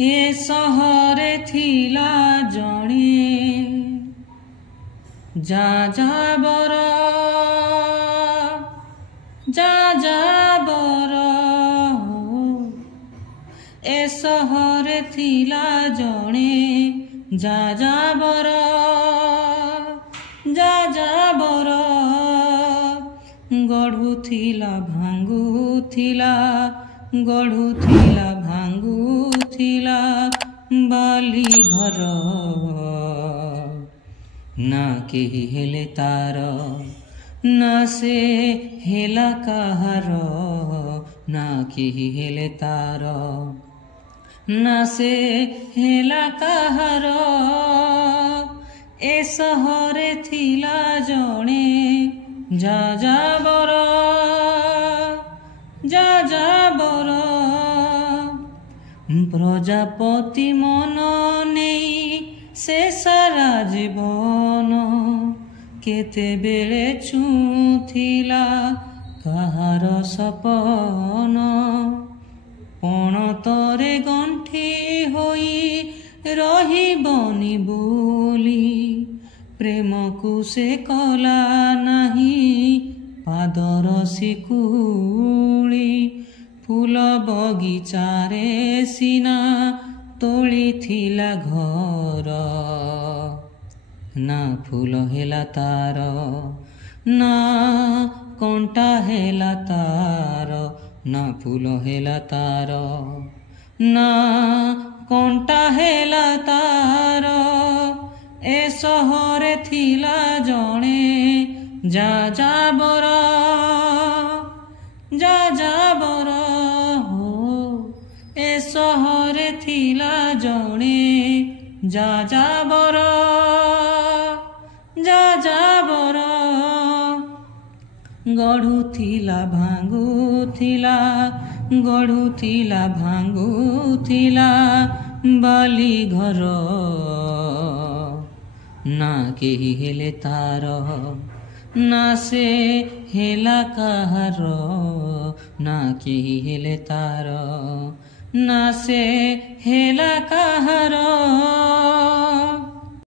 ए सहरे थिला जणे जाजाबर जाजाबर ए सहरे थिला जणे जाजाबर जाजाबर गढ़ुथिला भांगुथिला गढ़ुथिला भांगुथिला बाली घर ना केही हेले तार ना से हेला काहार ना केही हेले तार ना से हेला काहार ए सहरे थिला जणे जाजाबर जाजाबर प्रजापति मन नहीं से सारा जीवन केते बेले छुथिला काहार सपन पणतरे गंठी होई रहिबनी बोली प्रेम को से कला नहीं पादर शिकुली फूल बगीचारे सीना तोली थिला घर ना फूल हेला तार ना कंटा हेला तार ना फूल हेला तार ना कंटा हेला तार ए सहरे थिला जणे जाजाबर जाजाबर हो ए सहरे थिला जणे जाजाबर जाजाबर गढ़ुथिला भांगुथिला गढ़ुथिला भांगुथिला बाली घर ना केही हेले तार ना से हेला काहार ना केही हेले तार ना से हेला काहार।